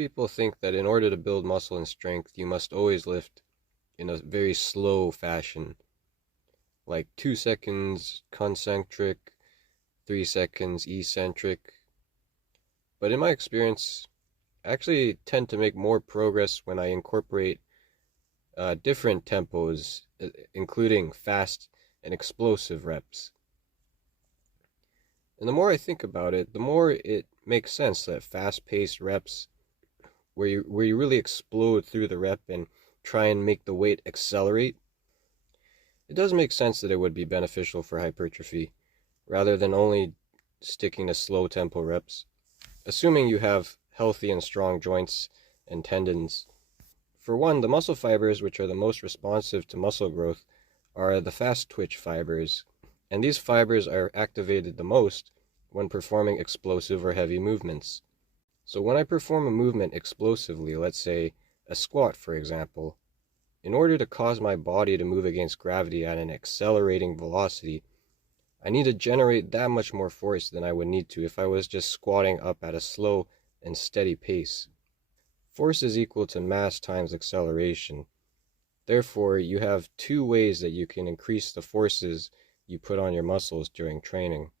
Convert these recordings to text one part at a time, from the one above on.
people think that in order to build muscle and strength, you must always lift in a very slow fashion, like 2 seconds concentric, 3 seconds eccentric. But in my experience, I actually tend to make more progress when I incorporate different tempos, including fast and explosive reps. And the more I think about it, the more it makes sense that fast-paced reps, where you really explode through the rep and try and make the weight accelerate, it does make sense that it would be beneficial for hypertrophy, rather than only sticking to slow tempo reps, assuming you have healthy and strong joints and tendons. For one, the muscle fibers which are the most responsive to muscle growth are the fast twitch fibers, and these fibers are activated the most when performing explosive or heavy movements. So when I perform a movement explosively, let's say a squat for example, in order to cause my body to move against gravity at an accelerating velocity, I need to generate that much more force than I would need to if I was just squatting up at a slow and steady pace. Force is equal to mass times acceleration. Therefore, you have two ways that you can increase the forces you put on your muscles during training.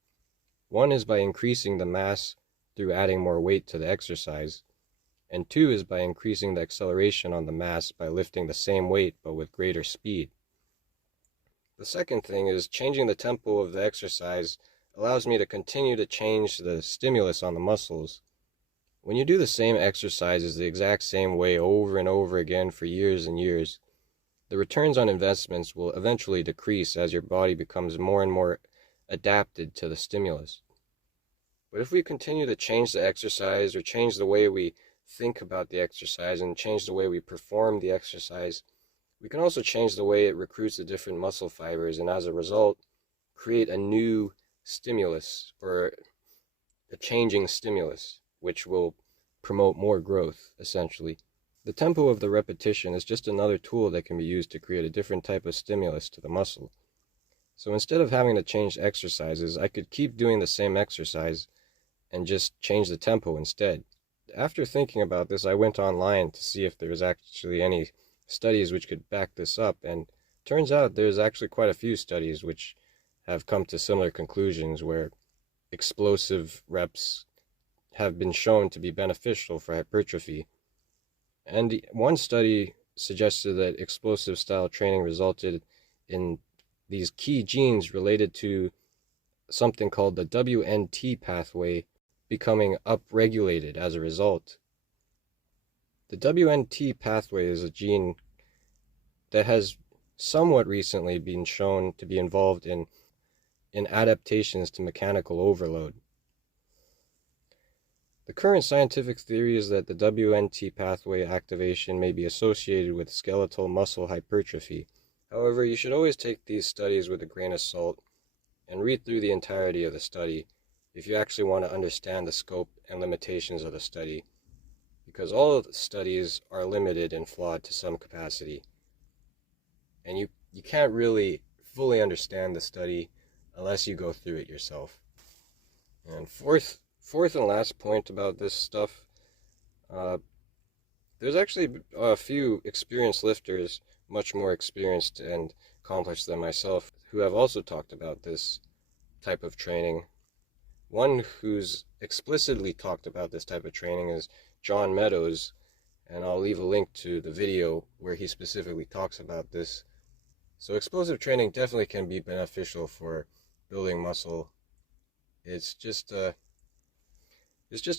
One is by increasing the mass through adding more weight to the exercise, and two is by increasing the acceleration on the mass by lifting the same weight but with greater speed. The second thing is changing the tempo of the exercise allows me to continue to change the stimulus on the muscles. When you do the same exercises the exact same way over and over again for years and years, the returns on investments will eventually decrease as your body becomes more and more adapted to the stimulus. But if we continue to change the exercise or change the way we think about the exercise and change the way we perform the exercise, we can also change the way it recruits the different muscle fibers and as a result create a new stimulus or a changing stimulus, which will promote more growth, essentially. The tempo of the repetition is just another tool that can be used to create a different type of stimulus to the muscle. So instead of having to change exercises, I could keep doing the same exercise and just change the tempo instead. After thinking about this, I went online to see if there was actually any studies which could back this up, and turns out there's actually quite a few studies which have come to similar conclusions where explosive reps have been shown to be beneficial for hypertrophy. And one study suggested that explosive style training resulted in these key genes related to something called the WNT pathway becoming upregulated as a result. The WNT pathway is a gene that has somewhat recently been shown to be involved in adaptations to mechanical overload. The current scientific theory is that the WNT pathway activation may be associated with skeletal muscle hypertrophy. However, you should always take these studies with a grain of salt and read through the entirety of the study if you actually want to understand the scope and limitations of the study, because all of the studies are limited and flawed to some capacity. And you can't really fully understand the study unless you go through it yourself. And fourth and last point about this stuff, there's actually a few experienced lifters, much more experienced and accomplished than myself, who have also talked about this type of training. One who's explicitly talked about this type of training is John Meadows, and I'll leave a link to the video where he specifically talks about this. So explosive training definitely can be beneficial for building muscle. It's just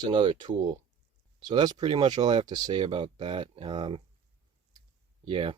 another tool. So that's pretty much all I have to say about that. Yeah.